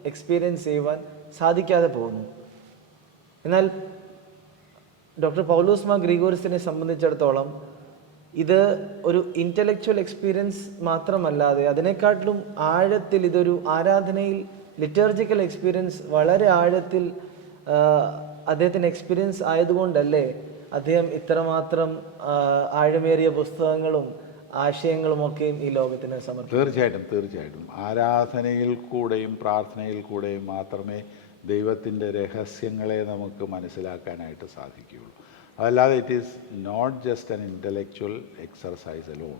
എക്സ്പീരിയൻസ് ചെയ്യുവാൻ സാധിക്കാതെ പോകുന്നു. എന്നാൽ ഡോക്ടർ പൗലോസ് മാർ ഗ്രിഗോറിയസിനെ സംബന്ധിച്ചിടത്തോളം ഇത് ഒരു ഇൻ്റലക്ച്വൽ എക്സ്പീരിയൻസ് മാത്രമല്ലാതെ അതിനെക്കാട്ടിലും ആഴത്തിൽ ഇതൊരു ആരാധനയിൽ ലിറ്റർജിക്കൽ എക്സ്പീരിയൻസ് വളരെ ആഴത്തിൽ അദ്ദേഹത്തിന് എക്സ്പീരിയൻസ് ആയതുകൊണ്ടല്ലേ അദ്ദേഹം ഇത്രമാത്രം ആഴമേറിയ പുസ്തകങ്ങളും ആശയങ്ങളുമൊക്കെയും ഈ ലോകത്തിന് സമർപ്പിക്കും. തീർച്ചയായിട്ടും ആരാധനയിൽ കൂടെയും പ്രാർത്ഥനയിൽ കൂടെയും മാത്രമേ ദൈവത്തിൻ്റെ രഹസ്യങ്ങളെ നമുക്ക് മനസ്സിലാക്കാനായിട്ട് സാധിക്കുകയുള്ളൂ. അതല്ലാതെ it is not just an intellectual exercise alone.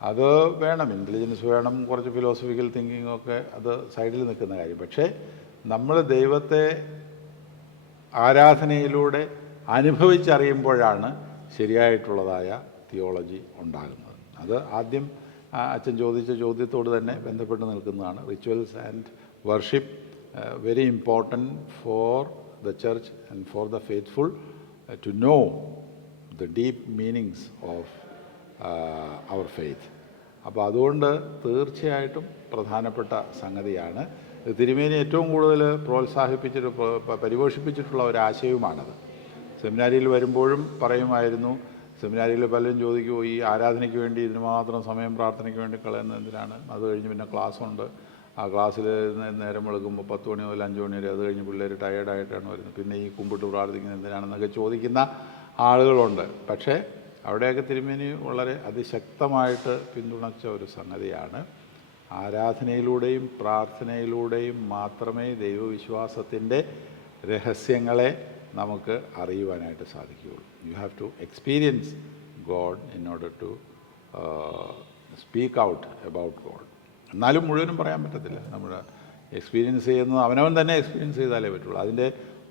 അത് വേണം, ഇൻ്റലിജൻസ് വേണം, കുറച്ച് ഫിലോസഫിക്കൽ തിങ്കിങ് ഒക്കെ അത് സൈഡിൽ നിൽക്കുന്ന കാര്യം. പക്ഷേ നമ്മൾ ദൈവത്തെ ആരാധനയിലൂടെ അനുഭവിച്ചറിയുമ്പോഴാണ് ശരിയായിട്ടുള്ളതായ തിയോളജി ഉണ്ടാകുന്നത്. അത് ആദ്യം അച്ഛൻ ചോദിച്ച ചോദ്യത്തോട് തന്നെ ബന്ധപ്പെട്ട് നിൽക്കുന്നതാണ്. Rituals and worship very important for the church and for the faithful to know the deep meanings of our faith. അപ്പോൾ അതുകൊണ്ട് തീർച്ചയായിട്ടും പ്രധാനപ്പെട്ട സംഗതിയാണ്. തിരുമേനി ഏറ്റവും കൂടുതൽ പരിപോഷിപ്പിച്ചിട്ടുള്ള ഒരാശയവുമാണത്. സെമിനാരിയിൽ വരുമ്പോഴും പറയുമായിരുന്നു, സെമിനാരിയിൽ പലരും ചോദിക്കുമോ ഈ ആരാധനയ്ക്ക് വേണ്ടി ഇതിന് മാത്രം സമയം പ്രാർത്ഥനയ്ക്ക് വേണ്ടി കളയുന്നത് എന്തിനാണ്? അത് കഴിഞ്ഞ് പിന്നെ ക്ലാസ്സുണ്ട്, ആ ക്ലാസ്സിൽ നേരം വെളുക്കുമ്പോൾ 10 മണി മുതൽ 5 മണി വരെ, അത് കഴിഞ്ഞ് പിള്ളേർ ടയേർഡായിട്ടാണ് വരുന്നത്, പിന്നെ ഈ കുമ്പിട്ട് പ്രാർത്ഥിക്കുന്നത് എന്തിനാണെന്നൊക്കെ ചോദിക്കുന്ന ആളുകളുണ്ട്. പക്ഷേ അവിടെയൊക്കെ തിരുമേനി വളരെ അതിശക്തമായിട്ട് പിന്തുണച്ച ഒരു സംഗതിയാണ്, ആരാധനയിലൂടെയും പ്രാർത്ഥനയിലൂടെയും മാത്രമേ ദൈവവിശ്വാസത്തിൻ്റെ രഹസ്യങ്ങളെ നമുക്ക് അറിയുവാനായിട്ട് സാധിക്കുകയുള്ളൂ. You have to experience God in order to speak out about God. എന്നാലും മുഴുവനും പറയാൻ പറ്റത്തില്ല. നമ്മൾ എക്സ്പീരിയൻസ് ചെയ്യുന്നത് അവനവൻ തന്നെ എക്സ്പീരിയൻസ് ചെയ്താലേ പറ്റുള്ളൂ. അതിൻ്റെ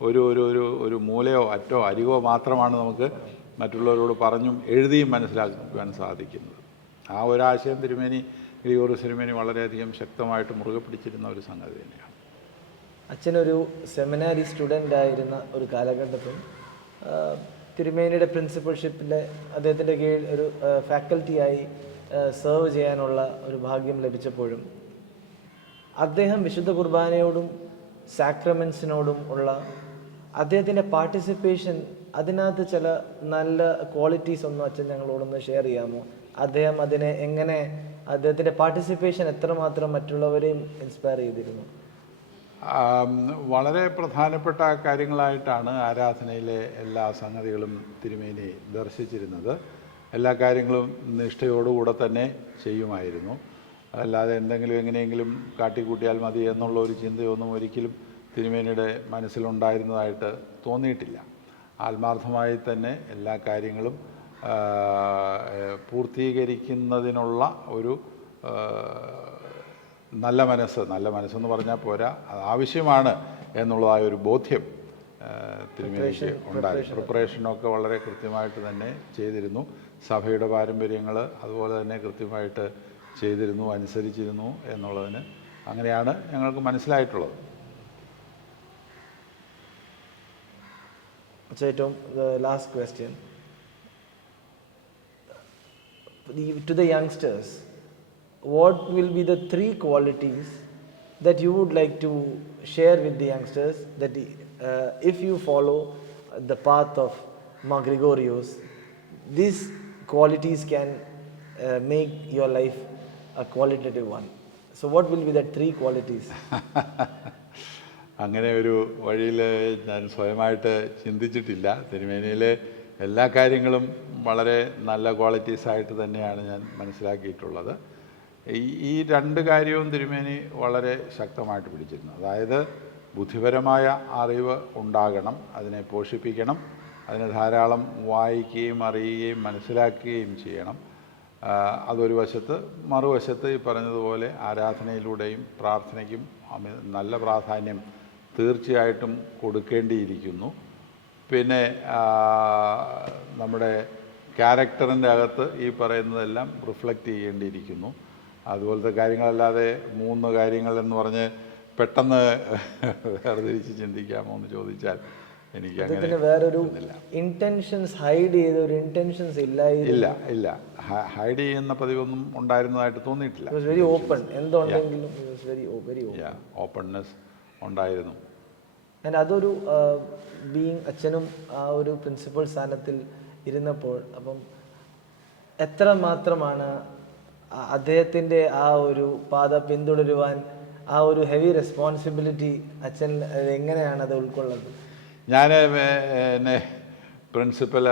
ഒരു ഒരു ഒരു ഒരു മൂലയോ അറ്റോ അരികോ മാത്രമാണ് നമുക്ക് മറ്റുള്ളവരോട് പറഞ്ഞും എഴുതിയും മനസ്സിലാക്കുവാൻ സാധിക്കുന്നത്. ആ ഒരാശയം തിരുമേനി ഗ്രിഗോറിയസ് തിരുമേനി വളരെയധികം ശക്തമായിട്ട് മുറുകെ പിടിച്ചിരുന്ന ഒരു സംഗതി തന്നെയാണ്. അച്ഛനൊരു സെമിനാരി സ്റ്റുഡൻ്റ് ആയിരുന്ന ഒരു കാലഘട്ടത്തിൽ തിരുമേനിയുടെ പ്രിൻസിപ്പൽഷിപ്പിൽ അദ്ദേഹത്തിൻ്റെ കീഴിൽ ഒരു ഫാക്കൽറ്റിയായി സെർവ് ചെയ്യാനുള്ള ഒരു ഭാഗ്യം ലഭിച്ചപ്പോഴും അദ്ദേഹം വിശുദ്ധ കുർബാനയോടും സാക്രമെൻസിനോടും ഉള്ള അദ്ദേഹത്തിൻ്റെ പാർട്ടിസിപ്പേഷൻ, അതിനകത്ത് ചില നല്ല ക്വാളിറ്റീസ് ഒന്നും അച്ഛൻ ഞങ്ങളോടൊന്ന് ഷെയർ ചെയ്യാമോ? അദ്ദേഹം അതിനെ എങ്ങനെ, അദ്ദേഹത്തിൻ്റെ പാർട്ടിസിപ്പേഷൻ എത്രമാത്രം മറ്റുള്ളവരെയും ഇൻസ്പയർ ചെയ്തിരുന്നു? വളരെ പ്രധാനപ്പെട്ട കാര്യങ്ങളായിട്ടാണ് ആരാധനയിലെ എല്ലാ സംഗതികളും തിരുമേനി ദർശിച്ചിരുന്നത്. എല്ലാ കാര്യങ്ങളും നിഷ്ഠയോടുകൂടെ തന്നെ ചെയ്യുമായിരുന്നു. അതല്ലാതെ എന്തെങ്കിലും എങ്ങനെയെങ്കിലും കാട്ടിക്കൂട്ടിയാൽ മതി എന്നുള്ള ഒരു ചിന്തയൊന്നും ഒരിക്കലും തിരുമേനിയുടെ മനസ്സിലുണ്ടായിരുന്നതായിട്ട് തോന്നിയിട്ടില്ല. ആത്മാർത്ഥമായി തന്നെ എല്ലാ കാര്യങ്ങളും പൂർത്തീകരിക്കുന്നതിനുള്ള ഒരു നല്ല മനസ്സെന്ന് പറഞ്ഞാൽ പോരാ, അത് ആവശ്യമാണ് എന്നുള്ളതായ ഒരു ബോധ്യം തിരുമേനിക്ക് ഉണ്ടായി. പ്രിപ്പറേഷനൊക്കെ വളരെ കൃത്യമായിട്ട് തന്നെ ചെയ്തിരുന്നു. സഭയുടെ പാരമ്പര്യങ്ങൾ അതുപോലെ തന്നെ കൃത്യമായിട്ട് ചെയ്തിരുന്നു, അനുസരിച്ചിരുന്നു എന്നുള്ളതിന് അങ്ങനെയാണ് ഞങ്ങൾക്ക് മനസ്സിലായിട്ടുള്ളത്. Tom, the last question. To the youngsters, what will be the 3 qualities that you would like to share with the youngsters that if you follow the path of Mar Gregorius, these qualities can make your life a qualitative one? So what will be the 3 qualities? അങ്ങനെ ഒരു വഴിയിൽ ഞാൻ സ്വയമായിട്ട് ചിന്തിച്ചിട്ടില്ല. തിരുമേനിയിലെ എല്ലാ കാര്യങ്ങളും വളരെ നല്ല ക്വാളിറ്റീസായിട്ട് തന്നെയാണ് ഞാൻ മനസ്സിലാക്കിയിട്ടുള്ളത്. ഈ 2 കാര്യവും തിരുമേനി വളരെ ശക്തമായിട്ട് പിടിച്ചിരുന്നു. അതായത് ബുദ്ധിപരമായ അറിവ് ഉണ്ടാകണം, അതിനെ പോഷിപ്പിക്കണം, അതിനെ ധാരാളം വായിക്കുകയും അറിയുകയും മനസ്സിലാക്കുകയും ചെയ്യണം. അതൊരു വശത്ത്. മറുവശത്ത് ഈ പറഞ്ഞതുപോലെ ആരാധനയിലൂടെയും പ്രാർത്ഥനയ്ക്കും നല്ല പ്രാധാന്യം തീർച്ചയായിട്ടും കൊടുക്കേണ്ടിയിരിക്കുന്നു. പിന്നെ നമ്മുടെ ക്യാരക്ടറിൻ്റെ അകത്ത് ഈ പറയുന്നതെല്ലാം റിഫ്ലക്റ്റ് ചെയ്യേണ്ടിയിരിക്കുന്നു. അതുപോലത്തെ കാര്യങ്ങളല്ലാതെ 3 കാര്യങ്ങൾ എന്ന് പറഞ്ഞ് പെട്ടെന്ന് വേർതിരിച്ച് ചിന്തിക്കാമോ എന്ന് ചോദിച്ചാൽ എനിക്ക് അങ്ങനെ വേറൊരു ഇന്റൻഷൻസ് ഹൈഡ് ചെയ്ത ഒരു ഇന്റൻഷൻസ് ഇല്ല ഇല്ല ഹൈഡ് ചെയ്യുന്ന പതിവൊന്നും ഉണ്ടായിരുന്നതായിട്ട് തോന്നിയിട്ടില്ല. വെരി ഓപ്പൺ, എന്തുണ്ടെങ്കിലും വെരി ഓപ്പൺനെസ് ഉണ്ടായിരുന്നു. അതൊരു ബീയിങ് അച്ഛനും ആ ഒരു പ്രിൻസിപ്പൽ സ്ഥാനത്തിൽ ഇരുന്നപ്പോൾ അപ്പം എത്ര മാത്രമാണ് അദ്ദേഹത്തിൻ്റെ ആ ഒരു പാത പിന്തുടരുവാൻ ആ ഒരു ഹെവി റെസ്പോൺസിബിലിറ്റി അച്ഛൻ എങ്ങനെയാണ് അത് ഉൾക്കൊള്ളുന്നത്? ഞാൻ എന്നെ പ്രിൻസിപ്പൽ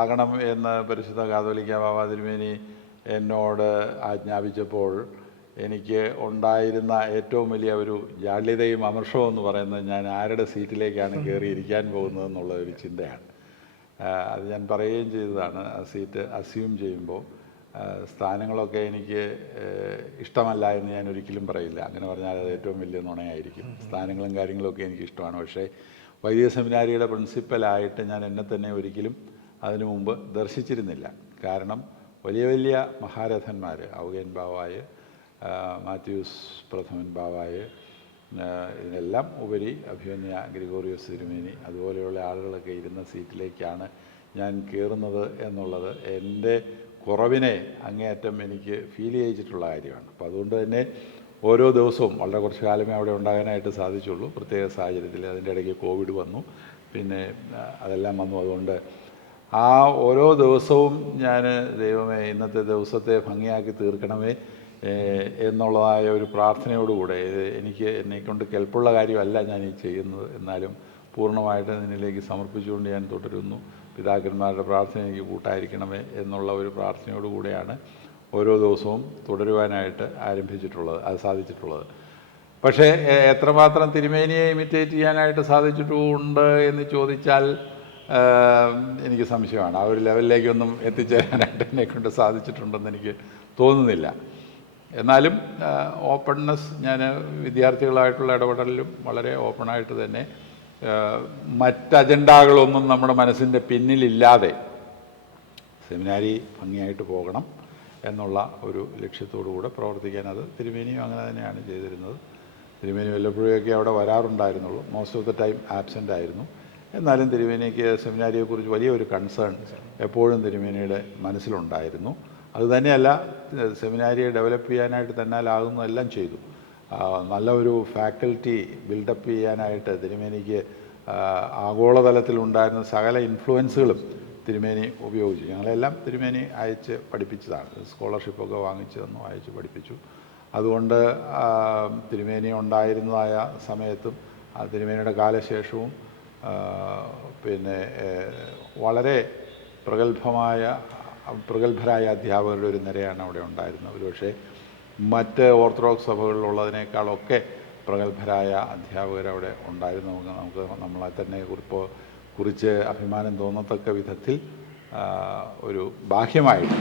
ആകണം എന്ന് പരിശുദ്ധ കാതോലിക്ക ബാബാ തിരുമേനി എന്നോട് ആജ്ഞാപിച്ചപ്പോൾ എനിക്ക് ഉണ്ടായിരുന്ന ഏറ്റവും വലിയ ഒരു ജാള്യതയും അമർഷവും എന്ന് പറയുന്നത് ഞാൻ ആരുടെ സീറ്റിലേക്കാണ് കയറി ഇരിക്കാൻ പോകുന്നത് എന്നുള്ള ഒരു ചിന്തയാണ്. അത് ഞാൻ പറയുകയും ചെയ്തതാണ്. ആ സീറ്റ് അസ്യൂം ചെയ്യുമ്പോൾ സ്ഥാനങ്ങളൊക്കെ എനിക്ക് ഇഷ്ടമല്ല എന്ന് ഞാൻ ഒരിക്കലും പറയില്ല. അങ്ങനെ പറഞ്ഞാൽ അത് ഏറ്റവും വലിയ നുണയായിരിക്കും. സ്ഥാനങ്ങളും കാര്യങ്ങളൊക്കെ എനിക്ക് ഇഷ്ടമാണ്. പക്ഷേ വൈദിക സെമിനാരിയുടെ പ്രിൻസിപ്പലായിട്ട് ഞാൻ എന്നെ തന്നെ ഒരിക്കലും അതിനു മുമ്പ് ദർശിച്ചിരുന്നില്ല. കാരണം വലിയ വലിയ മഹാരഥന്മാർ, ഔഗേൻ ബാവായ്, മാത്യൂസ് പ്രഥമൻ ബാവായ്, ഇതിനെല്ലാം ഉപരി അഭിമന്യ ഗ്രിഗോറിയോസ് തിരുമേനി അതുപോലെയുള്ള ആളുകളൊക്കെ ഇരുന്ന സീറ്റിലേക്കാണ് ഞാൻ കയറുന്നത് എന്നുള്ളത് എൻ്റെ കുറവിനെ അങ്ങേയറ്റം എനിക്ക് ഫീൽ ചെയ്യിച്ചിട്ടുള്ള കാര്യമാണ്. അപ്പോൾ അതുകൊണ്ട് തന്നെ ഓരോ ദിവസവും വളരെ കുറച്ച് കാലമേ അവിടെ ഉണ്ടാകാനായിട്ട് സാധിച്ചുള്ളൂ. പ്രത്യേക സാഹചര്യത്തിൽ അതിൻ്റെ ഇടയ്ക്ക് കോവിഡ് വന്നു, പിന്നെ അതെല്ലാം വന്നു. അതുകൊണ്ട് ആ ഓരോ ദിവസവും ഞാൻ ദൈവമേ ഇന്നത്തെ ദിവസത്തെ ഭംഗിയാക്കി തീർക്കണമേ എന്നുള്ളതായ ഒരു പ്രാർത്ഥനയോടുകൂടെ, എനിക്ക് എന്നെക്കൊണ്ട് കെൽപ്പുള്ള കാര്യമല്ല ഞാൻ ഈ ചെയ്യുന്നത്, എന്നാലും പൂർണ്ണമായിട്ട് നിന്നിലേക്ക് സമർപ്പിച്ചുകൊണ്ട് ഞാൻ തുടരുന്നു. പിതാക്കന്മാരുടെ പ്രാർത്ഥന എനിക്ക് കൂട്ടായിരിക്കണമേ എന്നുള്ള ഒരു പ്രാർത്ഥനയോടുകൂടെയാണ് ഓരോ ദിവസവും തുടരുവാനായിട്ട് അത് സാധിച്ചിട്ടുള്ളത്. പക്ഷേ എത്രമാത്രം തിരുമേനിയെ ഇമിറ്റേറ്റ് ചെയ്യാനായിട്ട് സാധിച്ചിട്ടുണ്ട് എന്ന് ചോദിച്ചാൽ എനിക്ക് സംശയമാണ്. ആ ഒരു ലെവലിലേക്കൊന്നും എത്തിച്ചേരാനായിട്ട് എന്നെക്കൊണ്ട് സാധിച്ചിട്ടുണ്ടെന്ന് എനിക്ക് തോന്നുന്നില്ല. എന്നാലും ഓപ്പൺനെസ്, ഞാൻ വിദ്യാർത്ഥികളായിട്ടുള്ള ഇടപെടലിലും വളരെ ഓപ്പണായിട്ട് തന്നെ മറ്റ് അജണ്ടകളൊന്നും നമ്മുടെ മനസ്സിൻ്റെ പിന്നിലില്ലാതെ സെമിനാരി ഭംഗിയായിട്ട് പോകണം എന്നുള്ള ഒരു ലക്ഷ്യത്തോടുകൂടെ പ്രവർത്തിക്കാൻ അത് തിരുമേനിയും അങ്ങനെ തന്നെയാണ് ചെയ്തിരുന്നത്. തിരുമേനി വല്ലപ്പോഴൊക്കെ അവിടെ വരാറുണ്ടായിരുന്നുള്ളൂ. Most of the time absent ആയിരുന്നു. എന്നാലും തിരുമേനിക്ക് സെമിനാരിയെക്കുറിച്ച് വലിയൊരു കൺസേൺ എപ്പോഴും തിരുമേനിയുടെ മനസ്സിലുണ്ടായിരുന്നു. അതുതന്നെയല്ല, സെമിനാരിയെ ഡെവലപ്പ് ചെയ്യാനായിട്ട് തന്നാലാകുന്നതെല്ലാം ചെയ്തു. നല്ല ഒരു ഫാക്കൽറ്റി ബിൽഡപ്പ് ചെയ്യാനായിട്ട് തിരുമേനിക്ക് ആഗോളതലത്തിലുണ്ടായിരുന്ന സകല ഇൻഫ്ലുവൻസുകളും തിരുമേനി ഉപയോഗിച്ചു. ഞങ്ങളെല്ലാം തിരുമേനി അയച്ച് പഠിപ്പിച്ചതാണ്. സ്കോളർഷിപ്പൊക്കെ വാങ്ങിച്ചു തന്നു, അയച്ച് പഠിപ്പിച്ചു. അതുകൊണ്ട് തിരുമേനി ഉണ്ടായിരുന്നതായ സമയത്തും തിരുമേനിയുടെ കാലശേഷവും പിന്നെ വളരെ പ്രഗത്ഭരായ അധ്യാപകരുടെ ഒരു നിരയാണ് അവിടെ ഉണ്ടായിരുന്നത്. ഒരുപക്ഷെ മറ്റ് ഓർത്തഡോക്സ് സഭകളിലുള്ളതിനേക്കാളൊക്കെ പ്രഗത്ഭരായ അധ്യാപകരവിടെ ഉണ്ടായിരുന്നു. നമ്മളെ തന്നെ കുറിച്ച് അഭിമാനം തോന്നത്തക്ക വിധത്തിൽ ഒരു ബാഹ്യമായിട്ട്,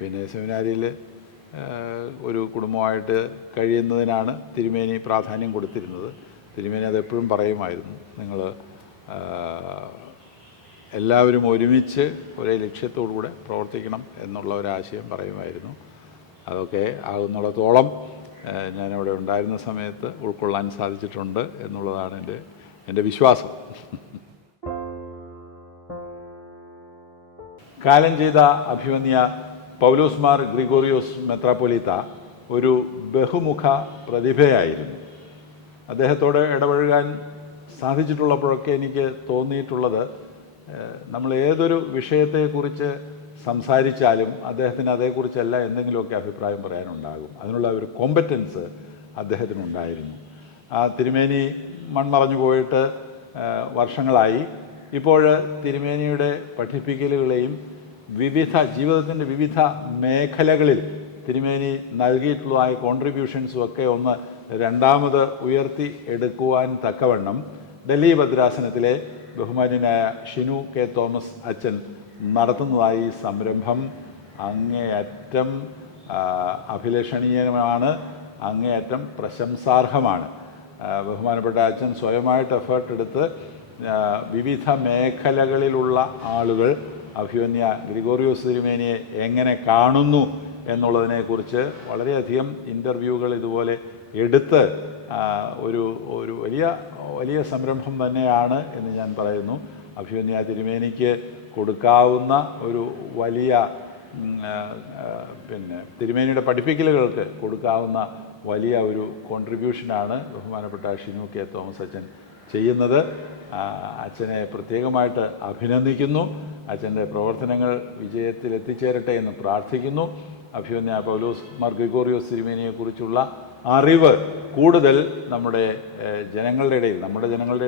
പിന്നെ സെമിനാരിയിൽ ഒരു കുടുംബമായിട്ട് കഴിയുന്നതിനാണ് തിരുമേനി പ്രാധാന്യം കൊടുത്തിരുന്നത്. തിരുമേനി അതെപ്പോഴും പറയുമായിരുന്നു, നിങ്ങൾ എല്ലാവരും ഒരുമിച്ച് ഒരേ ലക്ഷ്യത്തോടുകൂടെ പ്രവർത്തിക്കണം എന്നുള്ള ഒരാശയം പറയുമായിരുന്നു. അതൊക്കെ ആകുന്നിടത്തോളം ഞാനവിടെ ഉണ്ടായിരുന്ന സമയത്ത് ഉൾക്കൊള്ളാൻ സാധിച്ചിട്ടുണ്ട് എന്നുള്ളതാണ് എൻ്റെ വിശ്വാസം. കാലം ചെയ്ത അഭിമന്യ പൗലോസ് മാർ ഗ്രിഗോറിയോസ് മെത്രാപ്പൊലീത്ത ഒരു ബഹുമുഖ പ്രതിഭയായിരുന്നു. അദ്ദേഹത്തോട് ഇടപഴകാൻ സാധിച്ചിട്ടുള്ളപ്പോഴൊക്കെ എനിക്ക് തോന്നിയിട്ടുള്ളത്, നമ്മൾ ഏതൊരു വിഷയത്തെക്കുറിച്ച് സംസാരിച്ചാലും അദ്ദേഹത്തിന് അതേക്കുറിച്ചല്ല എന്തെങ്കിലുമൊക്കെ അഭിപ്രായം പറയാനുണ്ടാകും. അതിനുള്ള ഒരു കോമ്പറ്റൻസ് അദ്ദേഹത്തിനുണ്ടായിരുന്നു. ആ തിരുമേനി മൺമറഞ്ഞു പോയിട്ട് വർഷങ്ങളായി. ഇപ്പോൾ തിരുമേനിയുടെ പഠിപ്പിക്കലുകളെയും ജീവിതത്തിൻ്റെ വിവിധ മേഖലകളിൽ തിരുമേനി നൽകിയിട്ടുള്ളതായ കോൺട്രിബ്യൂഷൻസും ഒക്കെ ഒന്ന് രണ്ടാമത് ഉയർത്തി എടുക്കുവാൻ തക്കവണ്ണം ഡൽഹി ഭദ്രാസനത്തിലെ ബഹുമാന്യനായ ഷിനു കെ തോമസ് അച്ഛൻ നടത്തുന്നതായി സംരംഭം അങ്ങേയറ്റം അഭിലഷണീയമാണ്, അങ്ങേയറ്റം പ്രശംസാർഹമാണ്. ബഹുമാനപ്പെട്ട അച്ഛൻ സ്വയമായിട്ട് എഫേർട്ട് എടുത്ത് വിവിധ മേഖലകളിലുള്ള ആളുകൾ അഭിമന്യ ഗ്രിഗോറിയോസ് തിരുമേനിയെ എങ്ങനെ കാണുന്നു എന്നുള്ളതിനെക്കുറിച്ച് വളരെയധികം ഇൻ്റർവ്യൂകൾ ഇതുപോലെ എടുത്ത് ഒരു വലിയ വലിയ സംരംഭം തന്നെയാണ് എന്ന് ഞാൻ പറയുന്നു. അഭിമന്യ തിരുമേനിക്ക് കൊടുക്കാവുന്ന ഒരു വലിയ തിരുമേനിയുടെ പഠിപ്പിക്കലുകൾക്ക് കൊടുക്കാവുന്ന വലിയ ഒരു കോൺട്രിബ്യൂഷനാണ് ബഹുമാനപ്പെട്ട ഷിനു കെ തോമസ് അച്ഛൻ ചെയ്യുന്നത്. അച്ഛനെ പ്രത്യേകമായിട്ട് അഭിനന്ദിക്കുന്നു. അച്ഛൻ്റെ പ്രവർത്തനങ്ങൾ വിജയത്തിൽ എത്തിച്ചേരട്ടെ എന്ന് പ്രാർത്ഥിക്കുന്നു. അഭിമന്യ പൗലോസ് മാർ ഗ്രിഗോറിയോസ് തിരുമേനിയെക്കുറിച്ചുള്ള അറിവ് കൂടുതൽ നമ്മുടെ ജനങ്ങളുടെ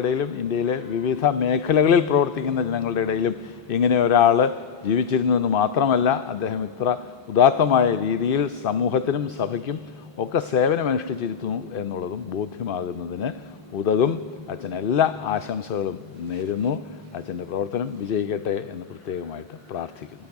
ഇടയിലും ഇന്ത്യയിലെ വിവിധ മേഖലകളിൽ പ്രവർത്തിക്കുന്ന ജനങ്ങളുടെ ഇടയിലും ഇങ്ങനെ ഒരാൾ ജീവിച്ചിരുന്നു എന്ന് മാത്രമല്ല, അദ്ദേഹം ഇത്ര ഉദാത്തമായ രീതിയിൽ സമൂഹത്തിനും സഭയ്ക്കും ഒക്കെ സേവനമനുഷ്ഠിച്ചിരുന്നു എന്നുള്ളതും ബോധ്യമാകുന്നതിന് ഉതകും. അച്ഛൻ എല്ലാ ആശംസകളും നേരുന്നു. അച്ഛൻ്റെ പ്രവർത്തനം വിജയിക്കട്ടെ എന്ന് പ്രത്യേകമായിട്ട് പ്രാർത്ഥിക്കുന്നു.